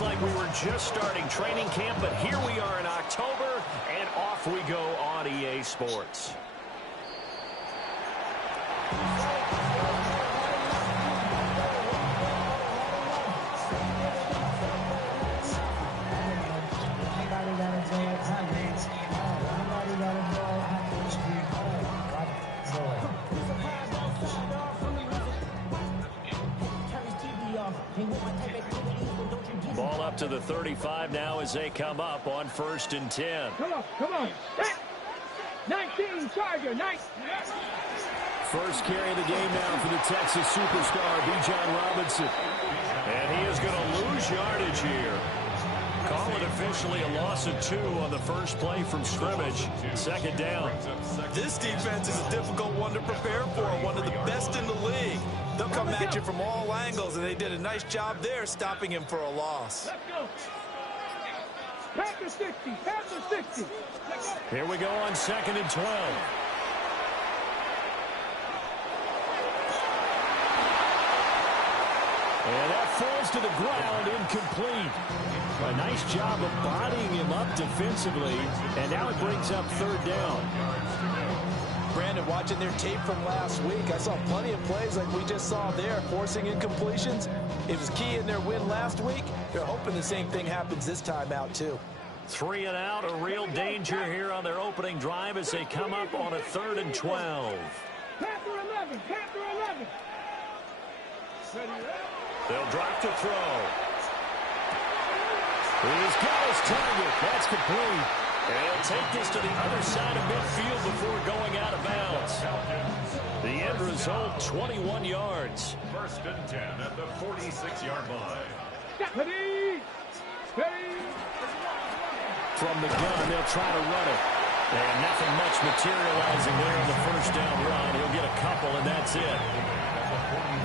Feels like we were just starting training camp, but here we are in October, and off we go on EA Sports. Ball up to the 35 now as they come up on 1st and 10. Come on. 19, Charger, 19. First carry of the game now for the Texas superstar, Bijan Robinson. And he is going to lose yardage here. Call it officially a loss of 2 on the first play from scrimmage. 2nd down. This defense is a difficult one to prepare for, one of the best in the league. They'll come at you from all angles, and they did a nice job there stopping him for a loss. Let's go. Panther 60. Here we go on 2nd and 12. And that falls to the ground, incomplete. A nice job of bodying him up defensively, and now it brings up 3rd down. Brandon, watching their tape from last week, I saw plenty of plays like we just saw there, forcing incompletions. It was key in their win last week. They're hoping the same thing happens this time out, too. 3 and out, a real danger here on their opening drive as they come up on a 3rd and 12. Panther 11. They'll drop to throw. He's got his target. That's complete. And he'll take this to the other side of midfield before going out of bounds. The end result, 21 yards. 1st and 10 at the 46-yard line. Ready. From the gun, they'll try to run it. And nothing much materializing there on the 1st down run. He'll get a couple, and that's it.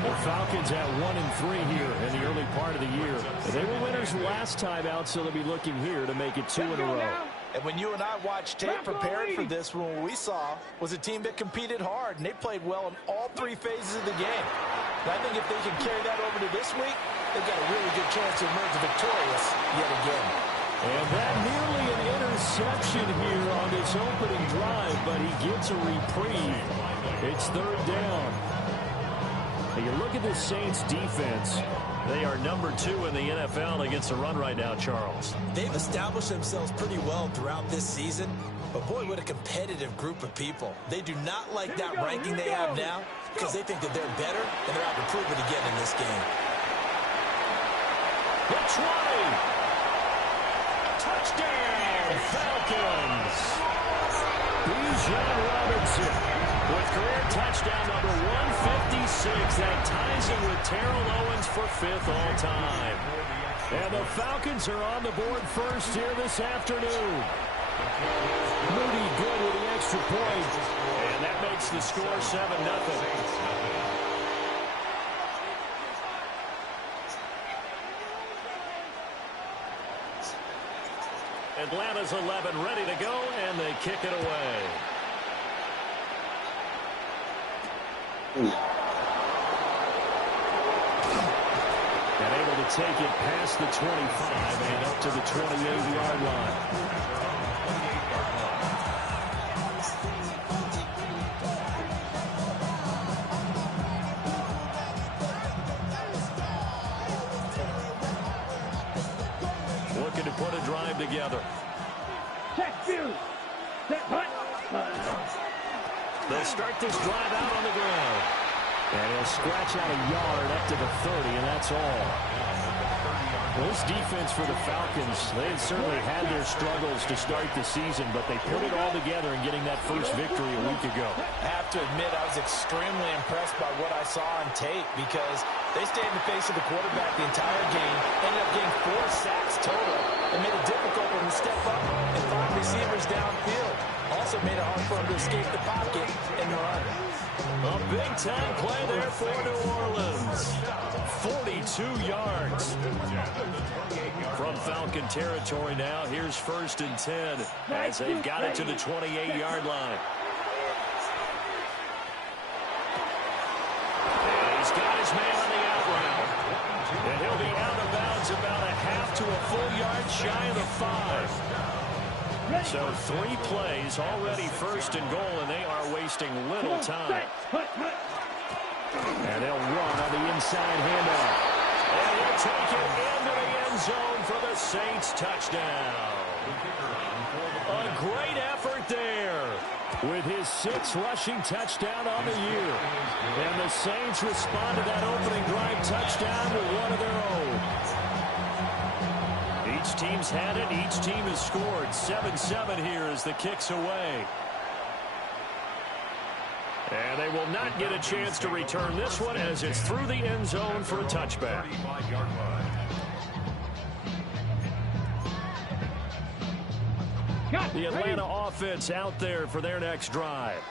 The Falcons at 1-3 here in the early part of the year. They were winners last time out, so they'll be looking here to make it 2 in a row. And when you and I watched tape preparing for this one, what we saw was a team that competed hard, and they played well in all 3 phases of the game. And I think if they can carry that over to this week, they've got a really good chance to emerge victorious yet again. And that nearly an interception here on this opening drive, but he gets a reprieve. It's 3rd down. Now you look at this Saints defense. They are number 2 in the NFL against the run right now, Charles. They've established themselves pretty well throughout this season, but boy, what a competitive group of people. They do not like that ranking they have now because they think that they're better, and they're out to prove it again in this game. The 20. Touchdown, Falcons. Bijan Robinson with career touchdown number 156. That ties him with Terrell Owens for 5th all-time. And the Falcons are on the board first here this afternoon. Moody good with the extra point. And that makes the score 7-0. Atlanta's 11 ready to go, and they kick it away. And able to take it past the 25 and up to the 28-yard line. Looking to put a drive together. They'll start this drive out on the ground. And he'll scratch out a yard up to the 30, and that's all. Well, this defense for the Falcons, they had certainly had their struggles to start the season, but they put it all together in getting that first victory a week ago. I have to admit, I was extremely impressed by what I saw on tape because they stayed in the face of the quarterback the entire game, ended up getting 4 sacks total, and made it difficult for him to step up and find receivers downfield. Also made it hard for him to escape the pocket and run. A big-time play there for New Orleans. 42 yards. From Falcon territory now, here's 1st and 10 as they've got it to the 28-yard line. And he's got his man on the out route. And he'll be out of bounds about a half to a full yard shy of the 5. So 3 plays already first and goal, and they are wasting little time. And they'll run on the inside handoff. And they'll take it into the end zone for the Saints touchdown. A great effort there with his 6th rushing touchdown on the year. And the Saints respond to that opening drive touchdown with one of their own. Each team's had it. Each team has scored. 7-7 here as the kick's away. And they will not get a chance to return this one as it's through the end zone for a touchback. The Atlanta offense out there for their next drive.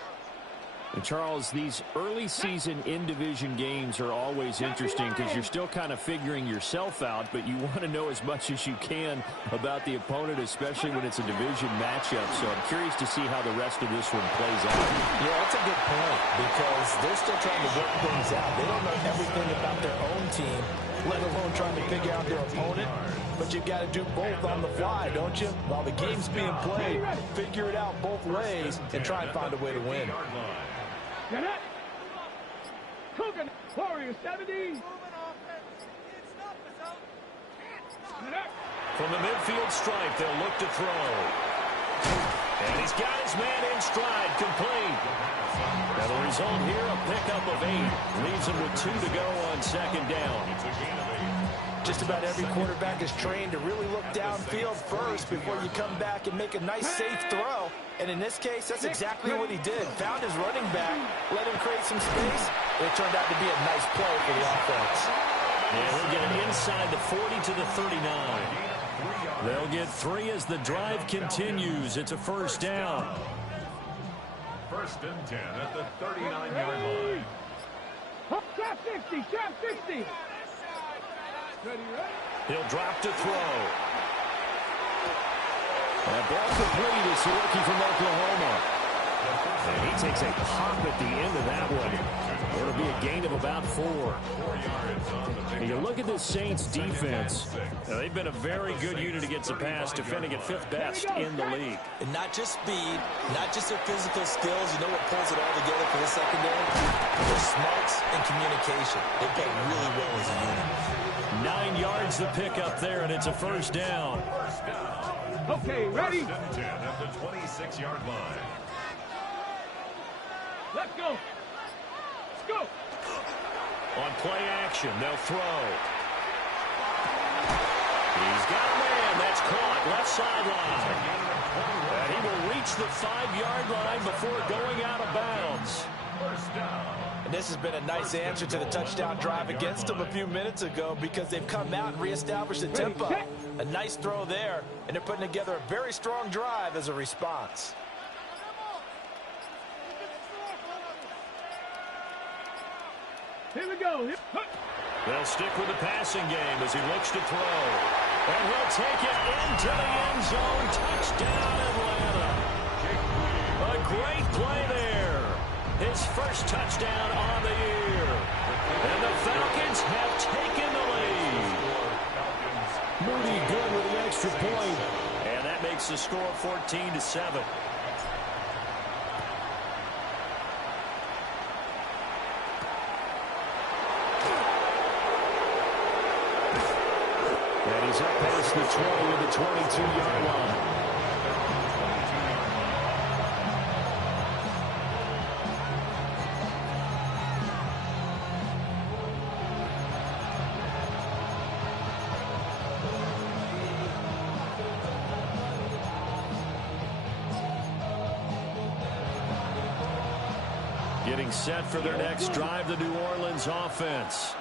And Charles, these early season in-division games are always interesting because you're still kind of figuring yourself out, but you want to know as much as you can about the opponent, especially when it's a division matchup. So I'm curious to see how the rest of this one plays out. Yeah, that's a good point because they're still trying to work things out. They don't know everything about their own team, let alone trying to figure out their opponent. But you've got to do both on the fly, don't you? While the game's being played, figure it out both ways and try and find a way to win. Get it. Cooking. Warriors 70. From the midfield stripe, they'll look to throw. And he's got his man in stride, complete. Now the result here, a pickup of 8. Leaves him with 2 to go on second down. Just about every quarterback is trained to really look downfield first before you come back and make a nice, safe throw. And in this case, that's exactly what he did. Found his running back, let him create some space. It turned out to be a nice play for the offense. And he'll get it inside the 40 to the 39. They'll get 3 as the drive continues. It's a first down. 1st and 10 at the 39-yard line. Trap 60. Trap 60. He'll drop to throw. That ball complete is the rookie from Oklahoma. And he takes a pop at the end of that one. It'll be a gain of about 4. And you look at the Saints defense. Now, they've been a very good unit against the pass, defending at 5th best in the league. And not just speed, not just their physical skills. You know what pulls it all together for the secondary? Their smarts and communication. They play really well as a unit. 9 yards the pickup there, and it's a first down. Okay, ready? 1st and 10 at the 26-yard line. Let's go. Let's go. On play action, they'll throw. He's got a man. That's caught. Left sideline. And he will reach the 5-yard line before going out of bounds. First down. And this has been a nice answer to the touchdown drive against them a few minutes ago because they've come out and reestablished the tempo. A nice throw there, and they're putting together a very strong drive as a response. Here we go. They'll stick with the passing game as he looks to throw. And he'll take it into the end zone. Touchdown, Atlanta. A great play there. His first touchdown on the year. And the Falcons have taken the lead. Moody good with the extra point. And that makes the score 14-7. And he's up past the 20 to the 22-yard line. Getting set for their next drive, the New Orleans offense.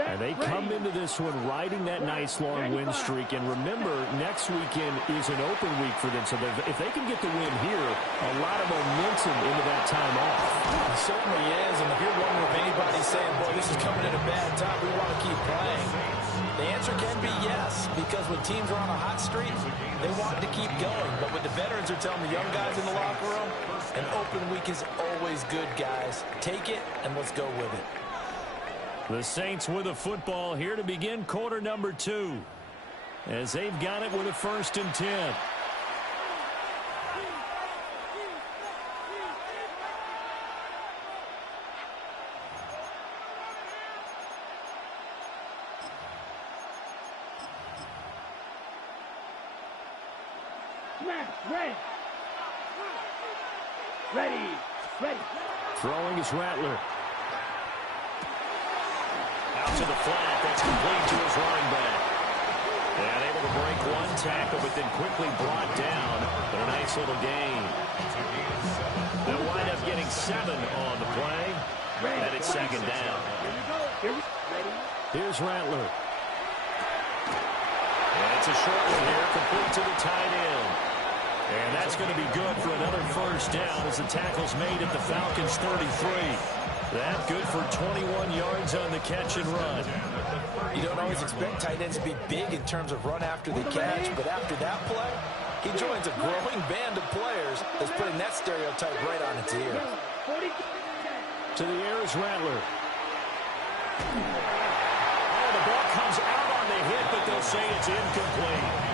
And they come into this one riding that nice long win streak. And remember, next weekend is an open week for them. So if they can get the win here, a lot of momentum into that time off. It certainly is. And if you're wondering if anybody's saying, boy, this is coming at a bad time, we want to keep playing, the answer can be yes. Because when teams are on a hot streak, they want to keep going. But what the veterans are telling the young guys in the locker room, an open week is always good, guys. Take it, and let's go with it. The Saints with a football here to begin quarter number 2. as they've got it with a 1st and 10. Ready. Throwing is Rattler. Out to the flat. That's complete to his running back. And able to break one tackle, but then quickly brought down. But a nice little gain. They'll wind up getting 7 on the play. And it's 2nd down. Here's Rattler. And it's a short one here, complete to the tight end. And that's going to be good for another 1st down as the tackle's made at the Falcons' 33. That good for 21 yards on the catch and run. You don't always expect tight ends to be big in terms of run after the catch, but after that play, he joins a growing band of players that's putting that stereotype right on its ear. To the air is Rattler. Oh, the ball comes out on the hit, but they'll say it's incomplete.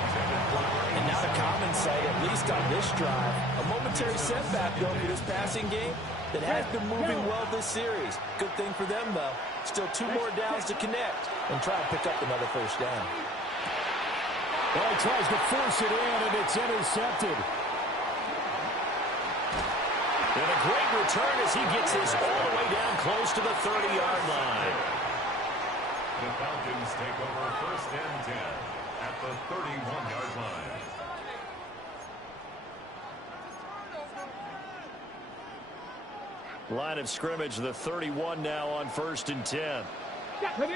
And now the common sight, at least on this drive, a momentary setback, though, for this passing game that has been moving well this series. Good thing for them, though. Still 2 more downs to connect and try to pick up another 1st down. Well, he tries to force it in, and it's intercepted. And a great return as he gets this all the way down close to the 30-yard line. The Falcons take over 1st and 10 at the 31-yard line. Line of scrimmage, the 31 now on 1st and 10. And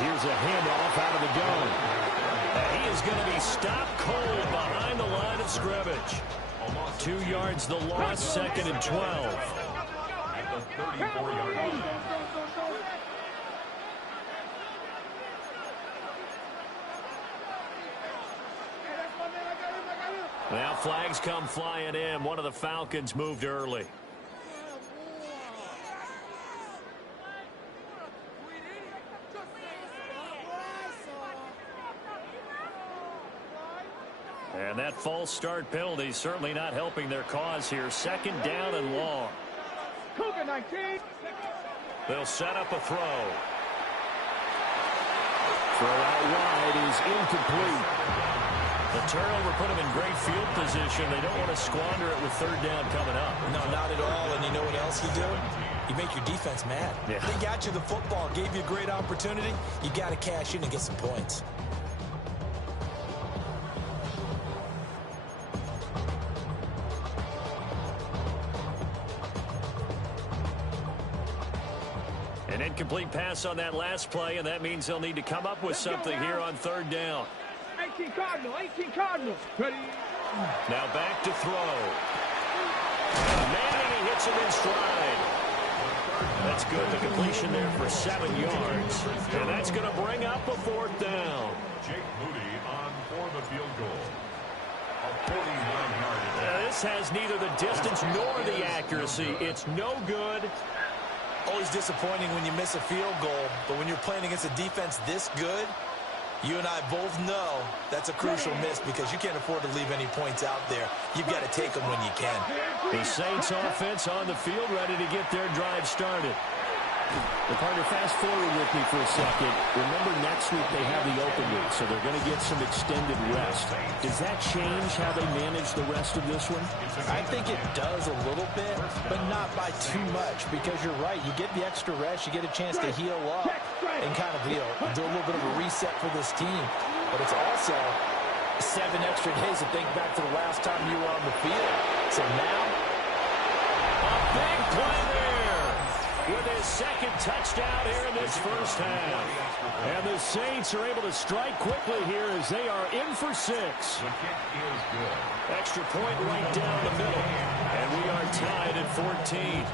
here's a handoff out of the gun. And he is going to be stopped cold behind the line of scrimmage. 2 yards the loss, 2nd and 12. At the 34-yard line. Now flags come flying in. One of the Falcons moved early. And that false start penalty certainly not helping their cause here. 2nd down and long. They'll set up a throw. Throw out wide is incomplete. The turnover put them in great field position. They don't want to squander it with 3rd down coming up. No, not at all. And you know what else you do? You make your defense mad. Yeah. They got you the football, gave you a great opportunity. You got to cash in and get some points. An incomplete pass on that last play, and that means they'll need to come up with something here on 3rd down. 18 Cardinals. Ready. Now back to throw. Manning, he hits him in stride. That's good. The completion there for 7 yards. And that's going to bring up a 4th down. Jake Moody on for the field goal. A 49-yard. This has neither the distance nor the accuracy. It's no good. Always disappointing when you miss a field goal, but when you're playing against a defense this good, you and I both know that's a crucial miss because you can't afford to leave any points out there. You've got to take them when you can. The Saints offense on the field ready to get their drive started. The partner, fast forward with me for a second. Remember, next week they have the open week, so they're going to get some extended rest. Does that change how they manage the rest of this one? I think it does a little bit, but not by too much, because you're right. You get the extra rest, you get a chance to heal up and kind of, do a little bit of a reset for this team. But it's also 7 extra days to think back to the last time you were on the field. So now, a big play there with his 2nd touchdown here in this 1st half. And the Saints are able to strike quickly here as they are in for 6. The kick is good. Extra point right down the middle. And we are tied at 14.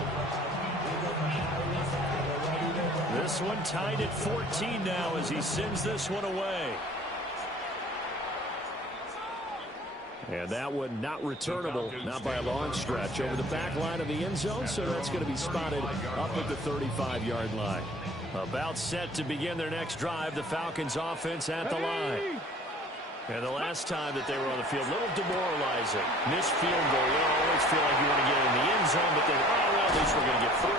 This one tied at 14 now as he sends this one away. And that one not returnable, not by a long stretch, over the back line of the end zone, so that's going to be spotted up at the 35-yard line. About set to begin their next drive, the Falcons offense at the line. And the last time that they were on the field, a little demoralizing. Missed field goal. You always feel like you want to get in the end zone, but then, oh, well, at least we're going to get 3.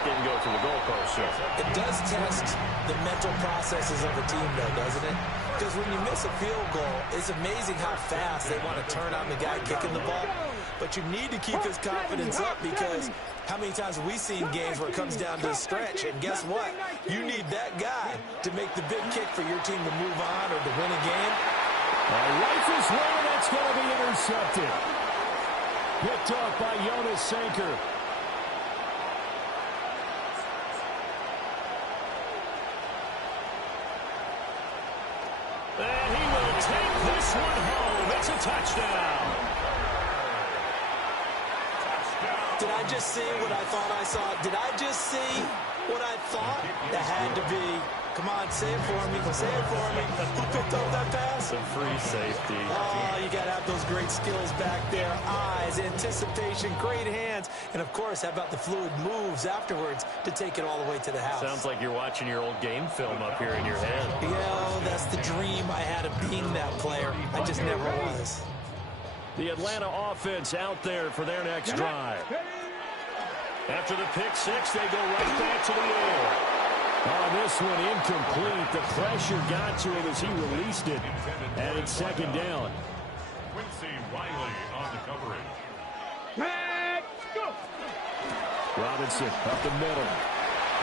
Didn't go through the goalpost. So it does test the mental processes of a team, though, doesn't it? Because when you miss a field goal, it's amazing how fast they want to turn on the guy kicking the ball. But you need to keep his confidence up, because how many times have we seen games where it comes down to a stretch? And guess what? You need that guy to make the big kick for your team to move on or to win a game. Rifles one, that's going to be intercepted. Picked off by Jonas Sanker. And he will take this one home. It's a touchdown. Did I just see what I thought I saw? Did I just see what I thought? That had to be. Come on, say it for me. Say it for me. Who picked up that pass? A free safety. Oh, you got to have those great skills back there. Eyes, anticipation, great hands. And, of course, how about the fluid moves afterwards to take it all the way to the house? Sounds like you're watching your old game film up here in your head. Yeah, that's the dream I had of being that player. I just never was. The Atlanta offense out there for their next drive. After the pick six, they go right back to the air. Oh, this one incomplete. The pressure got to him as he released it. And it's second down. Quincy Riley on the coverage. Let's go. Robinson up the middle.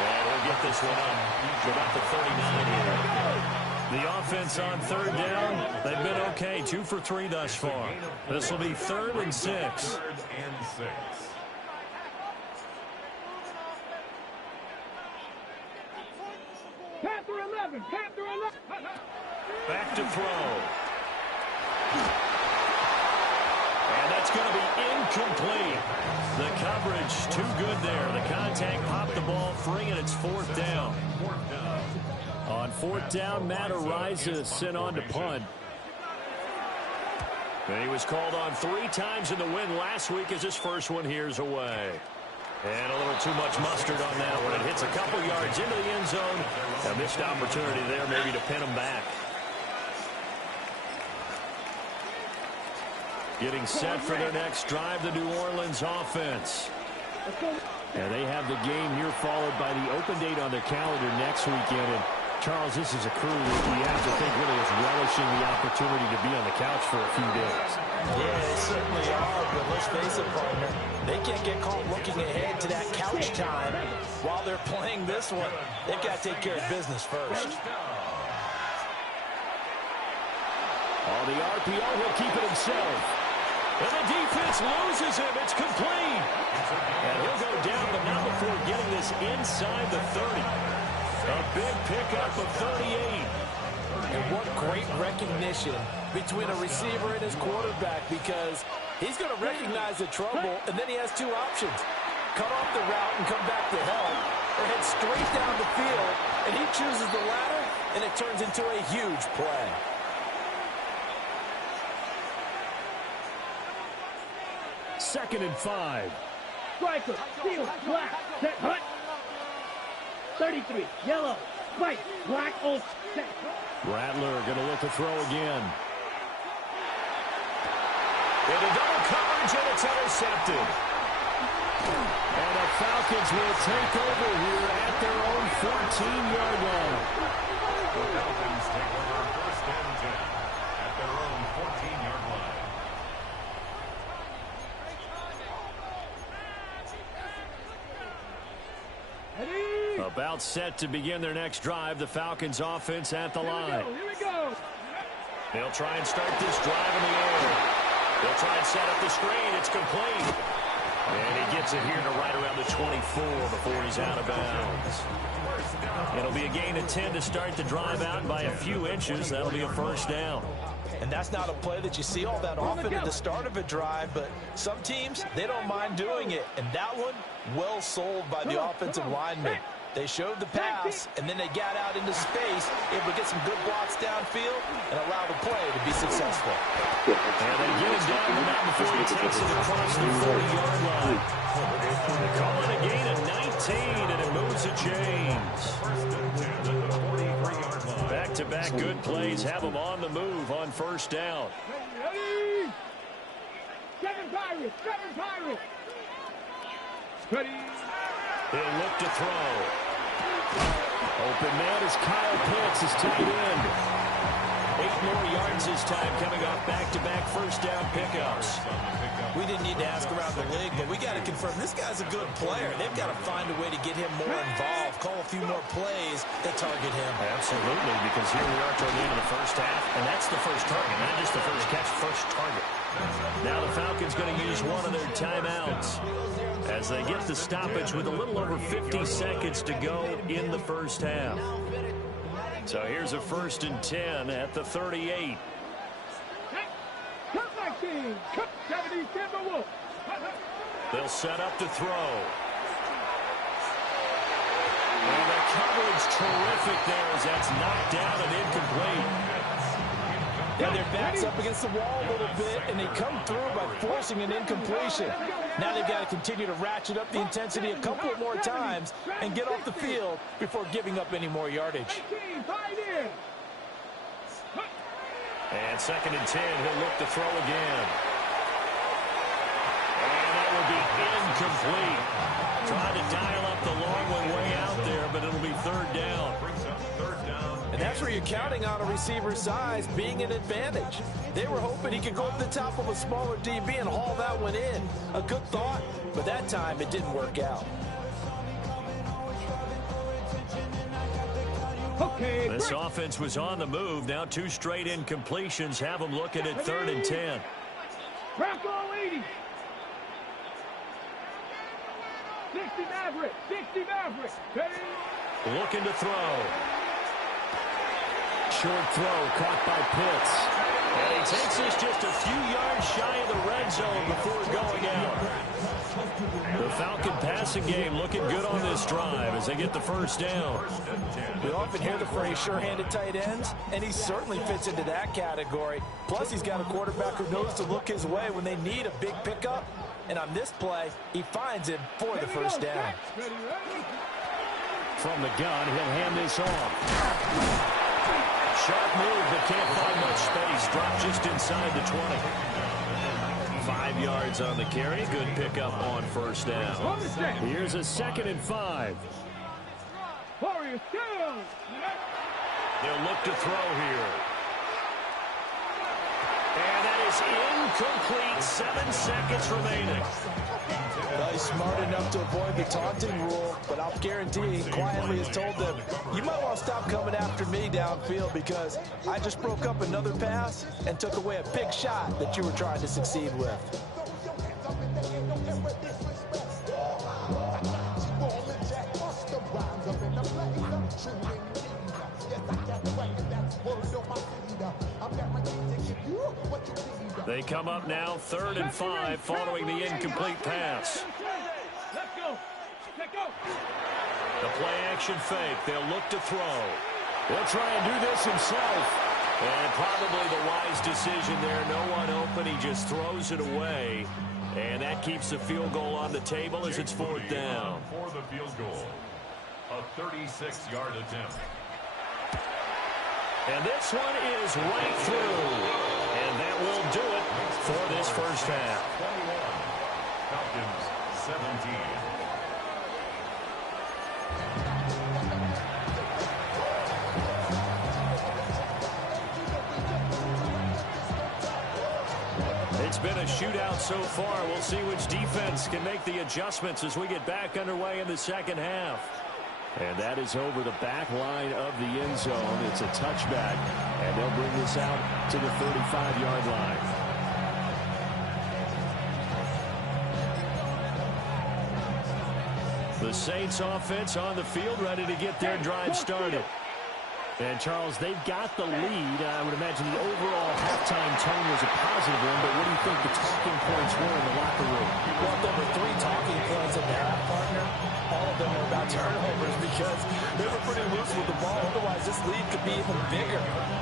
And he'll get this one up to about the 39 here. The offense on third down, they've been okay. 2 for 3 thus far. This will be 3rd and 6. 3rd and 6. Panther 11. Panther 11. Back to throw. And that's going to be incomplete. The coverage too good there. The contact popped the ball free, and it's 4th down. On 4th down, Matt Ariza sent on to punt. And he was called on 3 times in the win last week as his first one here's away. And a little too much mustard on that one. It hits a couple yards into the end zone. A missed opportunity there maybe to pin him back. Getting set for their next drive, the New Orleans offense. And they have the game here followed by the open date on their calendar next weekend. And Charles, this is a crew that you have to think really is relishing the opportunity to be on the couch for a few days. Yeah, they certainly are, but let's face it, partner. They can't get caught looking ahead to that couch time while they're playing this one. They've got to take care of business first. On the RPO, he'll keep it himself. And the defense loses him. It's complete. And he'll go down, but not before getting this inside the 30. A big pickup of 38. And what great recognition between a receiver and his quarterback, because he's going to recognize the trouble, and then he has 2 options. Cut off the route and come back to help, or head straight down the field, and he chooses the latter, and it turns into a huge play. Second and 5. Striker. Seal. Black. Set. Hut. 33. Yellow. White. Black. Old. Set. Rattler going to look to throw again. Into double coverage, and it's intercepted. And the Falcons will take over here at their own 14-yard line. The Falcons take over 1st and 10 at their own 14-yard line. About set to begin their next drive, the Falcons offense at the line. Here we go. They'll try and start this drive in the air. They'll try and set up the screen. It's complete. And he gets it here to right around the 24 before he's out of bounds. It'll be a gain of 10 to start the drive out by a few inches. That'll be a 1st down. And that's not a play that you see all that often at the start of a drive, but some teams, they don't mind doing it. And that one, well sold by the offensive lineman. They showed the pass, and then they got out into space, able to get some good blocks downfield and allow the play to be successful. And they get him down the mountain before he takes it across the 40-yard line. They call it a gain of 19, and it moves the chains. Back-to-back good plays have them on the move on first down. Ready? Seven Pirates. Ready? He'll look to throw. Open man is Kyle Pitts, his tight end. 8 more yards this time, coming off back-to-back first down pickups. We didn't need to ask around the league, but we got to confirm this guy's a good player. They've got to find a way to get him more involved, call a few more plays that target him. Absolutely, because here we are toward the end of the first half, and that's the first target, not just the first catch, first target. Now the Falcons going to use one of their timeouts as they get the stoppage with a little over 50 seconds to go in the first half. So here's a 1st and 10 at the 38. They'll set up to throw. And the coverage terrific there as that's knocked down and incomplete. Yeah, their back's up against the wall a little bit, and they come through by forcing an incompletion. Now they've got to continue to ratchet up the intensity a couple of more times and get off the field before giving up any more yardage. And 2nd and 10, he'll look to throw again. And that will be incomplete. Trying to dial up the long one way out there, but it'll be 3rd down. And that's where you're counting on a receiver's size being an advantage. They were hoping he could go up the top of a smaller DB and haul that one in. A good thought, but that time it didn't work out. Okay. This offense was on the move. Now 2 straight incompletions have them looking at 3rd and 10. Bronco 80. 60 Maverick. Ready? Looking to throw. Short throw caught by Pitts. And he takes this just a few yards shy of the red zone before going out. The Falcon passing game looking good on this drive as they get the 1st down. We often hear the phrase sure-handed tight ends, and he certainly fits into that category. Plus, he's got a quarterback who knows to look his way when they need a big pickup. And on this play, he finds him for the 1st down. From the gun, he'll hand this off. Sharp move, but can't find much space. Dropped just inside the 20. 5 yards on the carry. Good pickup on 1st down. Here's a 2nd and 5. Warriors down. They'll look to throw here. And that is incomplete. 7 seconds remaining. Well, he's smart enough to avoid the taunting rule, but I'll guarantee he quietly has told them, you might want to stop coming after me downfield because I just broke up another pass and took away a big shot that you were trying to succeed with. They come up now 3rd and 5 following the incomplete pass. Let's go. The play action fake. They'll look to throw. He'll try and do this himself. And probably the wise decision there. No one open. He just throws it away. And that keeps the field goal on the table as it's 4th down. For the field goal. A 36-yard attempt. And this one is right through. And that will do it for this 1st half. 21. Falcons 17. It's been a shootout so far. We'll see which defense can make the adjustments as we get back underway in the 2nd half. And that is over the back line of the end zone. It's a touchback, and they'll bring this out to the 35-yard line. The Saints offense on the field, ready to get their drive started. And, Charles, they've got the lead. I would imagine the overall halftime tone was a positive one, but what do you think the talking points were in the locker room? Well, there were 3 talking points in the half, partner. All of them were about turnovers because they were pretty loose with the ball. Otherwise, this lead could be even bigger.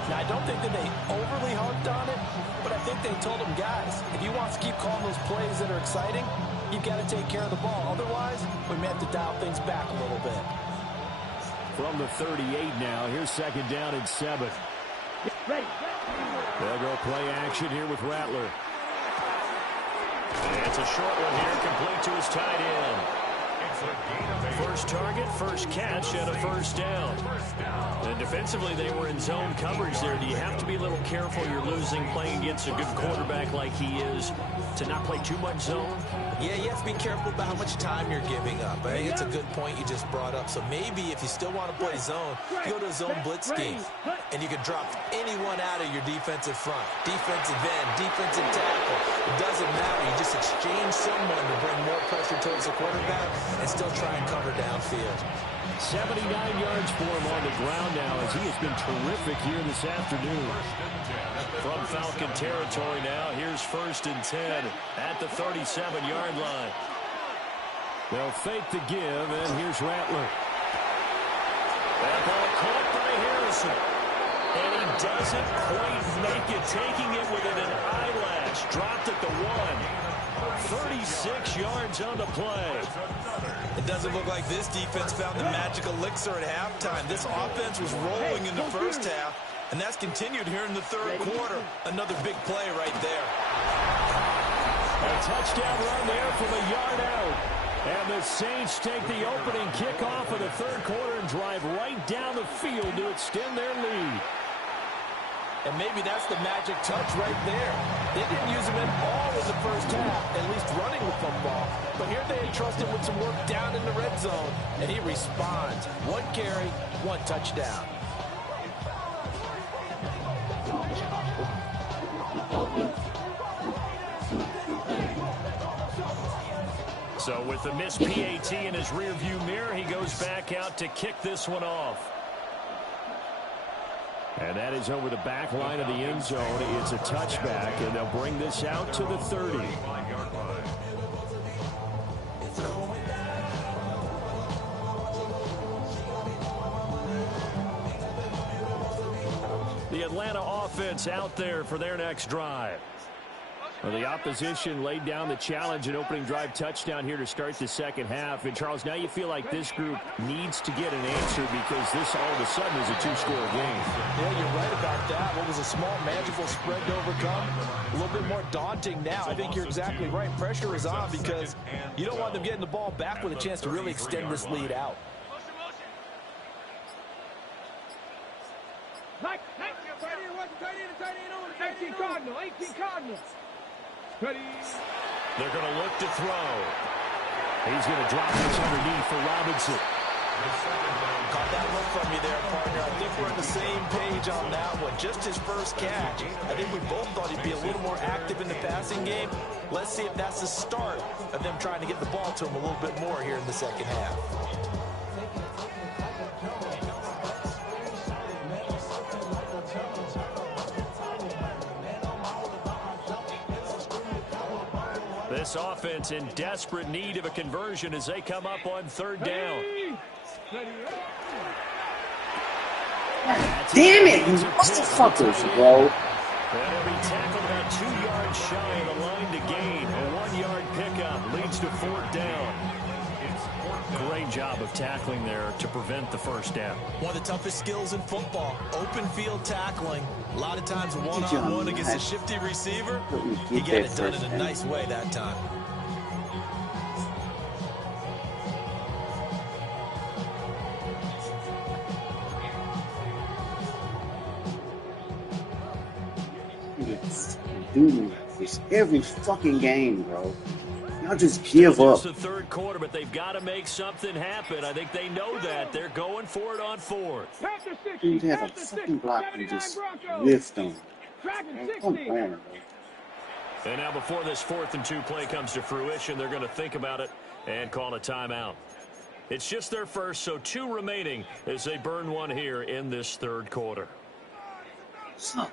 Now, I don't think that they overly harped on it, but I think they told them, guys, if you want to keep calling those plays that are exciting, you've got to take care of the ball. Otherwise, we may have to dial things back a little bit. From the 38 now, here's second down and 7. They'll go play action here with Rattler. And it's a short one here, complete to his tight end. First target, first catch, and a first down. And defensively, they were in zone coverage there. Do you have to be a little careful? You're losing playing against a good quarterback like he is to not play too much zone? Yeah, you have to be careful about how much time you're giving up. I think it's a good point you just brought up. So maybe if you still want to play zone, you go to a zone blitz scheme, and you can drop anyone out of your defensive front. Defensive end, defensive tackle. It doesn't matter. You just exchange someone to bring more pressure towards the quarterback and still try and cover downfield. 79 yards for him on the ground now as he has been terrific here this afternoon. From Falcon territory now, here's first and 10 at the 37-yard line. They'll fake the give, and here's Rattler. That ball caught by Harrison. And he doesn't quite make it, taking it within an eyelash. Dropped at the 1. 36 yards on the play. It doesn't look like this defense found the magic elixir at halftime. This offense was rolling in the first half, and that's continued here in the third quarter. Another big play right there. A touchdown run there from a yard out. And the Saints take the opening kickoff of the third quarter and drive right down the field to extend their lead. And maybe that's the magic touch right there. They didn't use him at all in the first half, at least running the football. But here they entrust him with some work down in the red zone, and he responds. 1 carry, 1 touchdown. So with the missed PAT in his rearview mirror, he goes back out to kick this one off. And that is over the back line of the end zone. It's a touchback, and they'll bring this out to the 30. The Atlanta offense out there for their next drive. Well, the opposition laid down the challenge and opening drive touchdown here to start the second half. And, Charles, now you feel like this group needs to get an answer because this all of a sudden is a 2-score game. Yeah, you're right about that. What was a small, magical spread to overcome? A little bit more daunting now. I think you're exactly right. Pressure is on because you don't want them getting the ball back with a chance to really extend this lead out. 18 Cardinal. Ready. They're going to look to throw. He's going to drop this underneath for Robinson. Caught that look from you there, partner. I think we're on the same page on that one. Just his first catch. I think we both thought he'd be a little more active in the passing game. Let's see if that's the start of them trying to get the ball to him a little bit more here in the second half. This offense in desperate need of a conversion as they come up on third down. Damn it, you motherfuckers, bro. That'll be tackled about 2 yards shy of the line to gain. A 1-yard pickup leads to fourth down. Great job of tackling there to prevent the first down. One of the toughest skills in football, open field tackling. A lot of times one-on-one against a shifty receiver. He got it done in a nice way that time. Dude, it's every fucking game, bro. Y'all just give up. It's the third quarter, but they've got to make something happen. I think they know that. They're going for it on fourth. Dude, they have a fucking block and just whiffed them. Come on, bro. And now before this 4th and 2 play comes to fruition, they're going to think about it and call a timeout. It's just their first, so 2 remaining as they burn one here in this third quarter. Stop.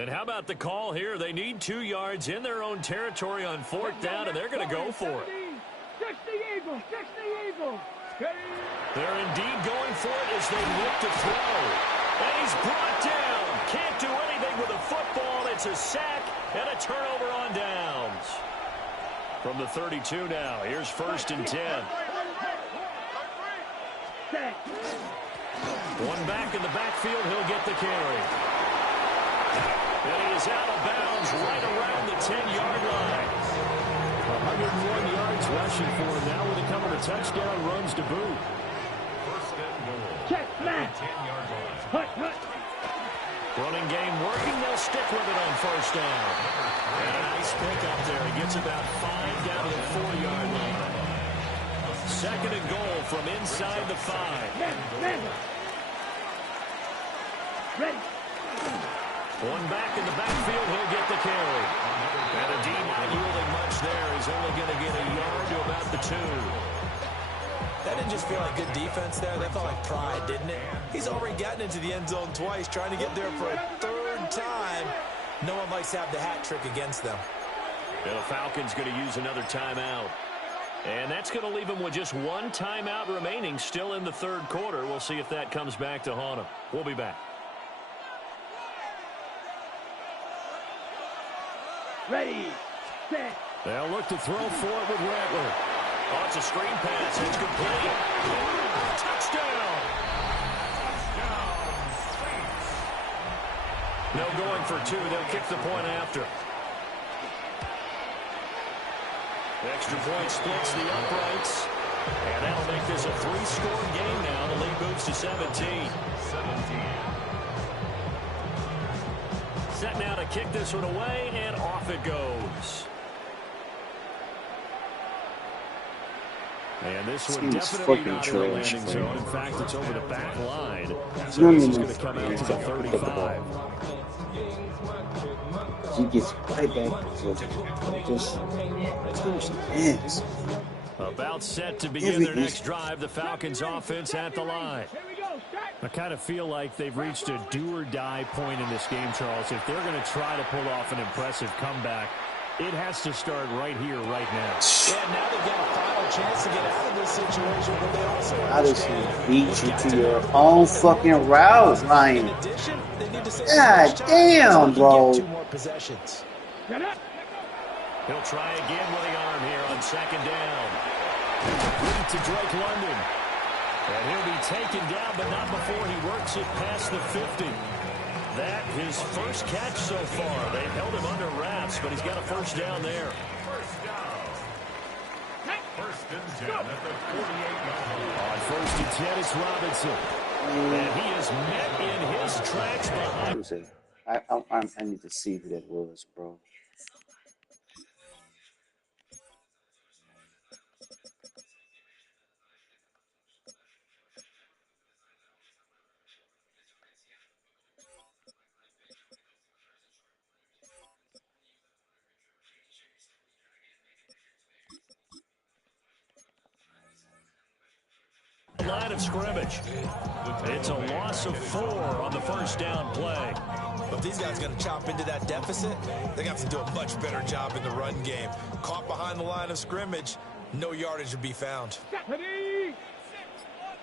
And how about the call here? They need 2 yards in their own territory on 4th down, and they're going to go for it. 60 Eagles, 60 Eagles. They're indeed going for it as they look to throw. And he's brought down. Can't do anything with a football. It's a sack and a turnover on downs. From the 32 now, here's 1st and 10. One back in the backfield, he'll get the carry. And he is out of bounds right around the 10-yard line. 101 yards rushing for him now with a couple of touchdown runs to boot. First and goal. Check, Matt. 10-yard line. Hut. Running game working. They'll stick with it on 1st down. And a nice pickup there. He gets about 5 down to the 4-yard line. 2nd and goal from inside the 5. Ready. One back in the backfield, he'll get the carry. And a D not yielding much there. He's only going to get a yard to about the 2. That didn't just feel like good defense there. That felt like pride, didn't it? He's already gotten into the end zone twice, trying to get there for a 3rd time. No one likes to have the hat trick against them. And the Falcons going to use another timeout. And that's going to leave him with just 1 timeout remaining still in the 3rd quarter. We'll see if that comes back to haunt him. We'll be back. Ready, set. They'll look to throw for it with Rattler. Oh, it's a screen pass. It's complete. Touchdown. No going for 2. They'll kick the point after. The extra point splits the uprights. And that'll make this a 3-score game now. The lead moves to 17. Set now to kick this one away, and off it goes. And this one definitely not in the landing zone. In fact, it's over the back line. So this is going to come out to the 35. He gets right back to just ends. About set to begin their next drive. The Falcons offense at the line. I kind of feel like they've reached a do-or-die point in this game, Charles. If they're going to try to pull off an impressive comeback, it has to start right here, right now. Yeah, now they've got a final chance to get out of this situation, but they also I just beat you to your own fucking route line. God damn, bro. 2 more possessions. He'll try again with the arm here on 2nd down. Lead to Drake London. And he'll be taken down, but not before he works it past the 50. That his first catch so far. They've held him under wraps, but he's got a 1st down there. First and 10 at the 48-yard line. On 1st and 10, it's Robinson. And he is met in his tracks behind. I need to see who that was, bro. Line of scrimmage. It's a loss of 4 on the 1st down play. But these guys going to chop into that deficit. They got to do a much better job in the run game. Caught behind the line of scrimmage, no yardage to be found.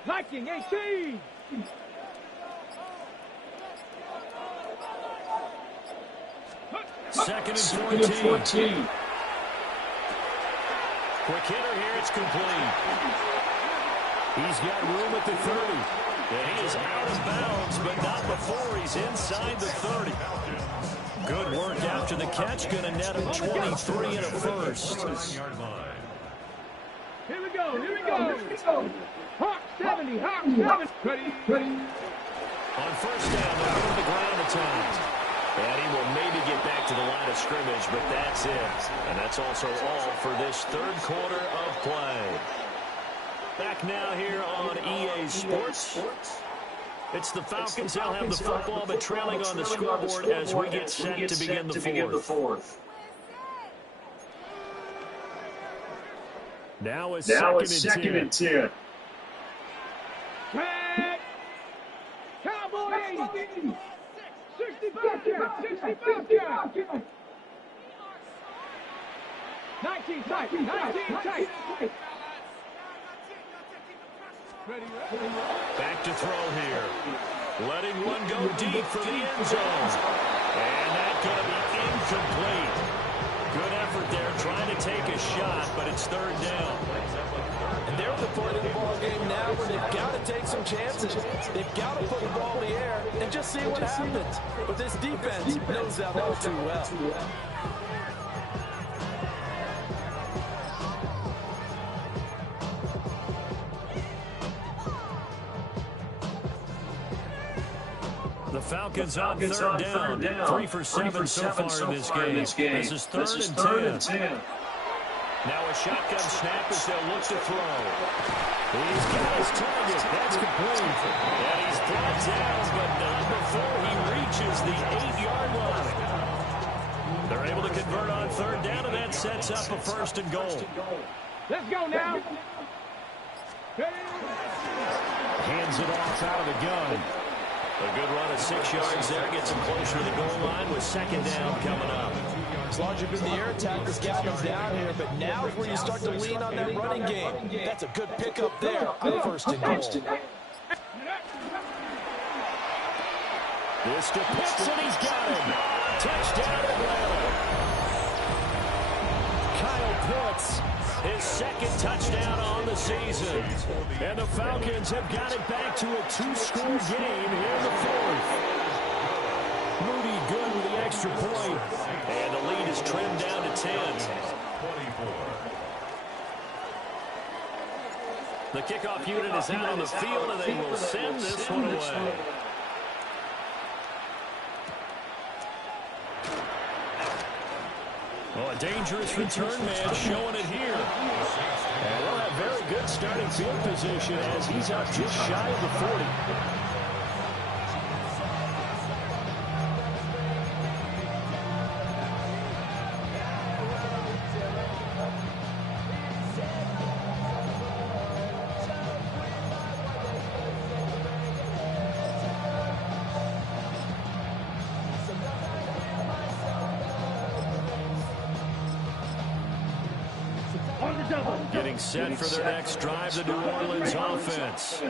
Viking 18. Second and 14. Quick hitter here. It's complete. He's got room at the 30. And he is out of bounds, but not before he's inside the 30. Good work after the catch. Going to net him 23 and a 1st. Here we go. Hawk 70. Ready. On 1st down, they'll go to the ground attack. And he will maybe get back to the line of scrimmage, but that's it. And that's also all for this 3rd quarter of play. Back now here on EA Sports. It's the Falcons. They'll have the football, but trailing on the scoreboard as we get set to begin the 4th. Now it's 2nd and 10. Cowboy 80. 65. 19 tight. 19 tight. Back to throw here. Letting one go deep for the end zone. And that's going to be incomplete. Good effort there trying to take a shot, but it's third down. And they're at the point of the ball game now where they've got to take some chances. They've got to put the ball in the air and just see what happens. But this defense knows that all too well. The Falcons on third down. 3 for 7 so far in this game. This is third and 10. Now a shotgun snap as they'll look to throw. He's got his target. That's complete. And he's brought down, but not before he reaches the 8-yard line. They're able to convert on third down, and that sets up a first and goal. Let's go now. Hands it off out of the gun. A good run of 6 yards there. Gets him closer to the goal line with second down coming up. It's largely been the air attack that's got them down here, but now is where you start to lean on that running game. That's a good pickup there on first and goal. This to Pitts, and he's got him. Touchdown, Atlanta. Kyle Pitts, his second touchdown on the season. And the Falcons have got it back to a 2-score game here in the fourth. Moody good with the extra point. And the lead is trimmed down to 10. 24. The kickoff unit is out on the field, and they will send this one away. Oh, a dangerous return man showing it here. And they'll have very good starting field position as he's up just shy of the 40. Getting set for their next drive, the New Orleans offense.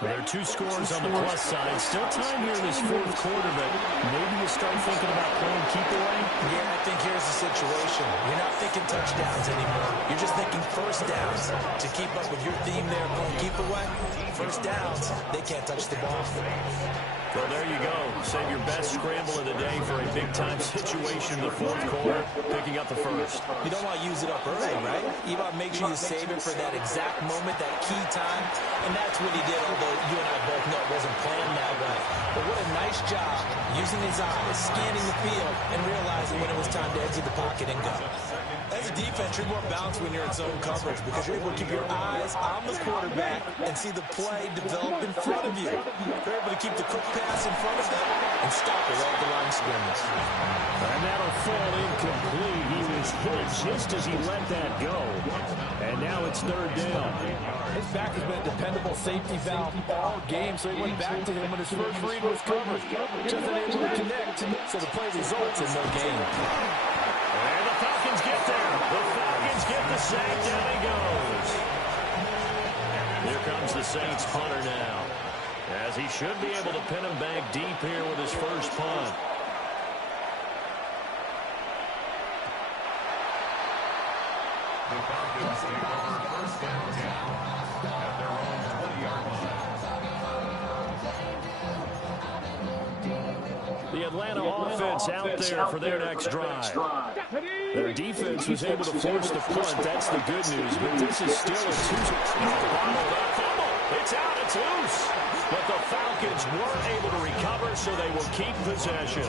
There are 2 scores on the plus side. Still time here in this fourth quarter, but maybe you start thinking about playing keep away. Yeah, I think here's the situation. You're not thinking touchdowns anymore. You're just thinking first downs. To keep up with your theme there, playing keep away, first downs, they can't touch the ball. Well, there you go. Save your best scramble of the day for a big-time situation in the fourth quarter, picking up the first. You don't want to use it up early, right? You want to make sure you save it for that exact moment, that key time. And that's what he did, although you and I both know it wasn't planned that way. But what a nice job using his eyes, scanning the field, and realizing when it was time to exit the pocket and go. As a defense, you're more balanced when you're in zone coverage because you're able to keep your eyes on the quarterback and see the play develop in front of you. You're able to keep the quick pass in front of them and stop it right at the line of scrimmage. And that'll fall incomplete. He was hit just as he let that go. And now it's third down. His back has been a dependable safety valve all game, so he went back to him when his first read was covered. Just unable to connect, so the play results in no gain. And the Falcons get there. The Falcons get the sack. Down he goes. Here comes the Saints punter now, as he should be able to pin him back deep here with his first punt. The Falcons take over first and 10 at their own 20-yard line. The Atlanta offense out there for their next drive. Their defense was able to force the punt. That's the good news. But this is still a it's out. It's loose. But the Falcons weren't able to recover, so they will keep possession.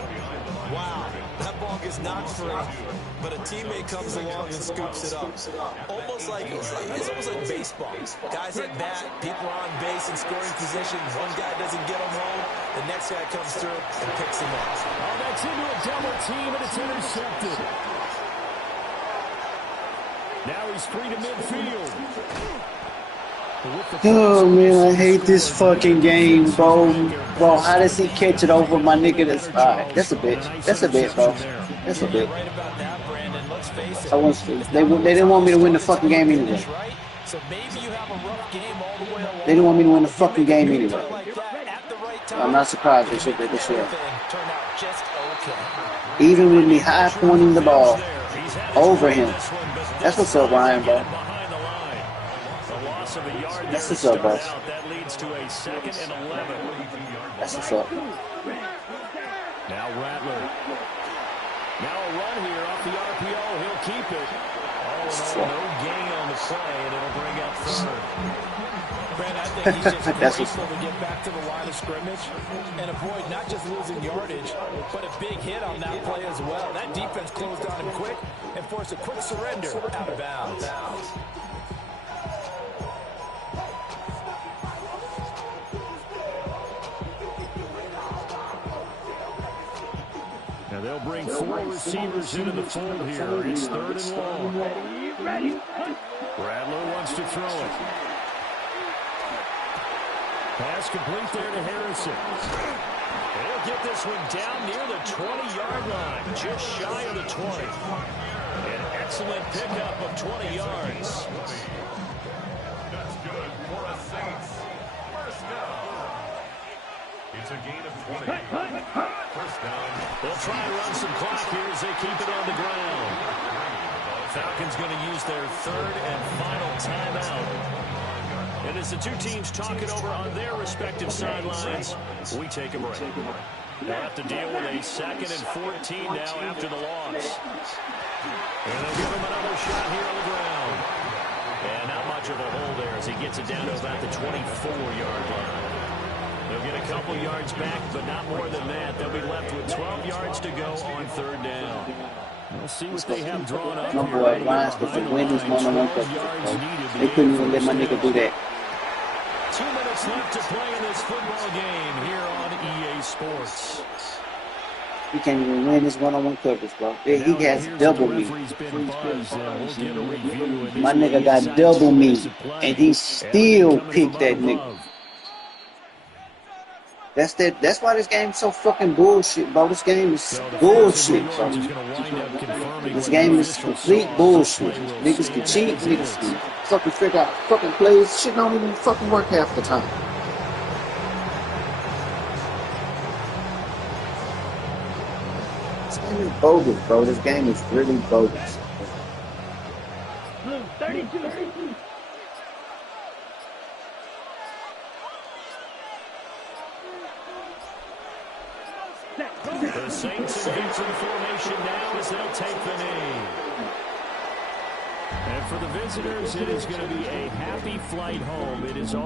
Wow, that ball gets knocked free, but a teammate comes along and scoops it up. Almost like it's almost like baseball. Guys at bat, people are on base in scoring position. One guy doesn't get him home, the next guy comes through and picks him up. Oh, that's into a double team, and it's intercepted. Now he's free to midfield. Oh man, I hate this fucking game, bro. Bro, how does he catch it over my nigga? That's alright. That's a bitch. That's a bitch, bro. That's a bitch. Right about that, Brandon. Let's face it. They didn't want me to win the fucking game anyway. So maybe you have a rough game all the way along. They didn't want me to win the fucking game anyway. Like that at the right time. I'm not surprised they should this year. Turned out just okay. Even with me high pointing the ball over him. That's what's up, Ryan, bro. That's what's up, boss. That leads to a 2nd and 11. That's what's up. Now Rattler. Now a run here off the RPO. He'll keep it. All in all, no gain on the play, and it'll bring up 3rd. Brand, I think he's just That's grateful to get back to the line of scrimmage and avoid not just losing yardage, but a big hit on that play as well. That defense closed on him quick and forced a quick surrender out of bounds. Now they'll bring 4 receivers into the fold here. It's 3rd and long. Rattler wants to throw it. Pass complete there to Harrison. He'll get this one down near the 20-yard line, just shy of the 20. An excellent pickup of 20 yards. That's good for a Saints. First down. It's a gain of 20. First down. They'll try and run some clock here as they keep it on the ground. Falcons going to use their 3rd and final timeout. And as the two teams talk it over on their respective sidelines, we take a break. They'll have to deal with a 2nd and 14 now after the loss. And they'll give him another shot here on the ground. And not much of a hole there as he gets it down to about the 24-yard line. They'll get a couple yards back, but not more than that. They'll be left with 12 yards to go on 3rd down. We'll see what they have drawn up My here. boy Ryan's supposed to win this one-on-one coverage, bro. They couldn't even let my nigga do that. 2 minutes left to play in this football game here on EA Sports. He can't even win this one-on-one coverage, bro. He has double me. My nigga got double me, and he still picked that nigga. That's why this game is so fucking bullshit, bro. This game is bullshit, bro. This game is complete bullshit. Niggas can cheat, niggas can fucking figure out fucking plays. Shit don't even fucking work half the time. This game is bogus, bro. This game is really bogus. Blue 32. The Saints in victory formation now as they'll take the knee. And for the visitors, it is going to be a happy flight home. It is all